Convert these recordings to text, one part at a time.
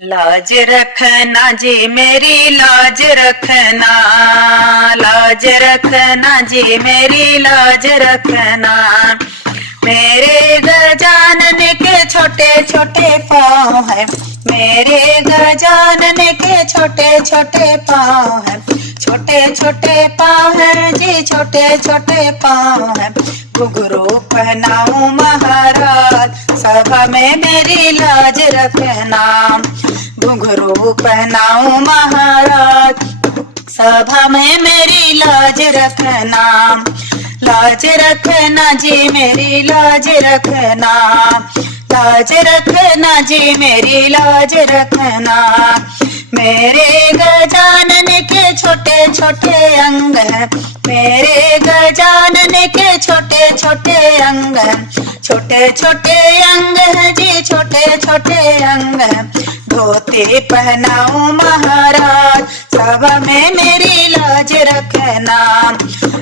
लाज रखना जी मेरी लाज रखना, लाज रखना जी मेरी लाज रखना। मेरे गजानन के छोटे छोटे पाँव हैं, मेरे गजानन के छोटे छोटे पाँव हैं, छोटे छोटे पाँव हैं जी छोटे छोटे पाँव हैं। घुंघरू पहनाऊं महाराज सभा में मेरी लाज रखना, घुंघरू पहनाऊं महाराज सभा में मेरी लाज रखना। लाज रखना जी मेरी लाज रखना, लाज रखना जी मेरी लाज रखना। मेरे गजानन के छोटे छोटे अंग हैं, मेरे गजानन के छोटे छोटे अंग हैं, छोटे छोटे अंग हैं जी छोटे छोटे अंग हैं। धोती पहनाऊं महाराज सभा में मेरी लाज रखना,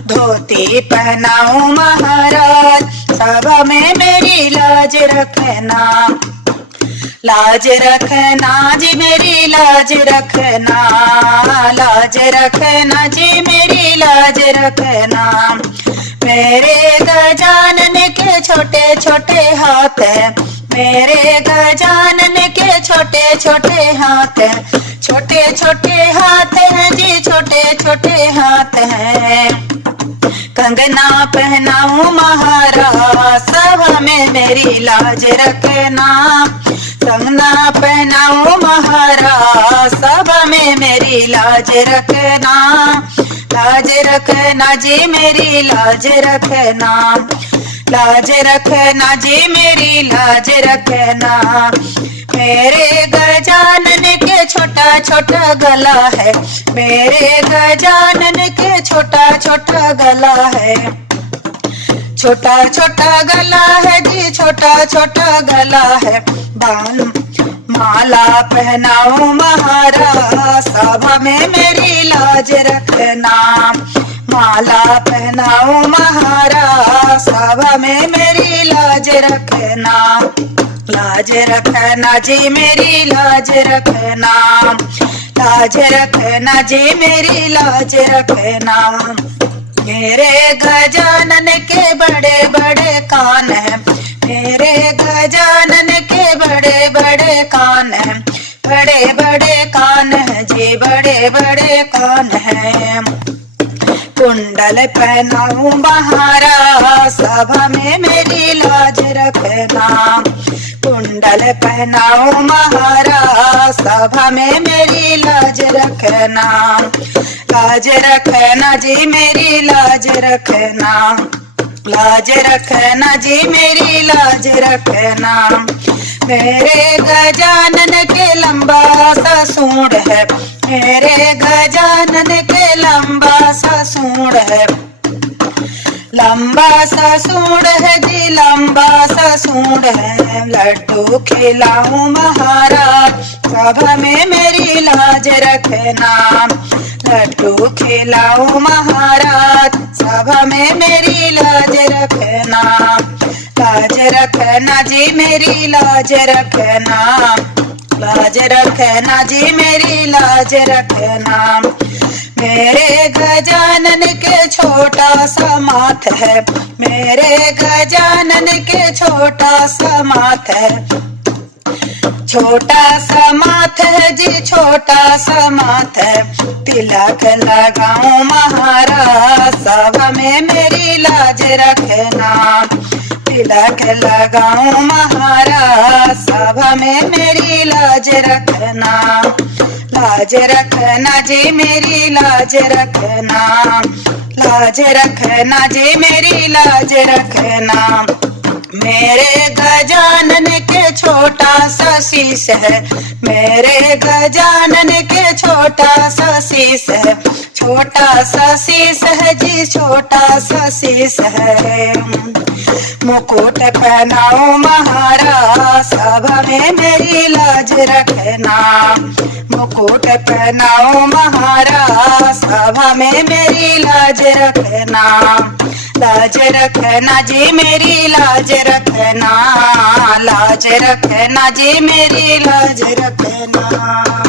धोती पहनाऊं महाराज सभा में मेरी लाज रखना। लाज रखना जी मेरी लाज रखना, लाज रखना जी मेरी लाज रखना। मेरे गजानन के छोटे छोटे हाथ हैं, मेरे गजानन के छोटे छोटे हाथ हैं, छोटे छोटे हाथ हैं जी छोटे छोटे हाथ हैं। कंगना पहनाऊं महाराज सभा में मेरी लाज रखना, कंगना पहनाऊं महाराज सभा में मेरी लाज रखना। लाज रखना जी मेरी लाज रखना, लाज रखना जी मेरी लाज रखना। मेरे गजानन के छोटा छोटा गला है, मेरे गजानन के छोटा छोटा गला है, छोटा छोटा गला है जी छोटा छोटा गला है। बाल माला पहनाऊं महाराज सभा में मेरी लाज रखना, माला पहनाऊं महाराज सभा में मेरी लाज रखना। लाज रखना जी मेरी लाज रखना, लाज रखना जी मेरी लाज रखना। मेरे गजानन के बड़े बड़े कान हैं, मेरे गजानन के बड़े बड़े कान हैं, बड़े बड़े कान हैं जी बड़े बड़े कान हैं। कुंडल पहनाऊं महाराज सभा में मेरी लाज रखना, कुंडल पहनाऊं महाराज सभा में मेरी लाज रखना। लाज रखना जी मेरी लाज रखना, लाज रखना जी मेरी लाज रखना। मेरे गजानन के लंबा सा सूंड है, मेरे गजानन के लंबा सा सूंड है, लंबा सा सूंड है जी लंबा सा सूंड है। लड्डू खिलाऊं महाराज सभा में मेरी लाज रखना, लड्डू खिलाऊं महाराज सभा में मेरी लाज रखना। लाज रखना जी मेरी लाज रखना, लाज रखना जी मेरी लाज रखना। मेरे गजानन के छोटा सा माथ है, मेरे गजानन के छोटा सा माथ है, छोटा सा माथ है जी छोटा सा माथ है। तिलक लगाऊं महाराज सभा में मेरी लाज रखना, तिलक लगाऊं महाराज सभा में मेरी लाज रखना। लाज रखना जी मेरी लाज रखना, लाज रखना जी मेरी लाज रखना। मेरे गजानन के छोटा सा शीश है, मेरे गजानन के छोटा सा शीश है, छोटा सा शीश है जी, छोटा सा शीश है। मुकुट पहनाओ महाराज, सभा में मेरी लाज रखना। मुकुट पहनाओ महाराज, सभा में मेरी लाज रखना। लाज रखना जी मेरी लाज रखना, लाज रखना जी मेरी लाज रखना।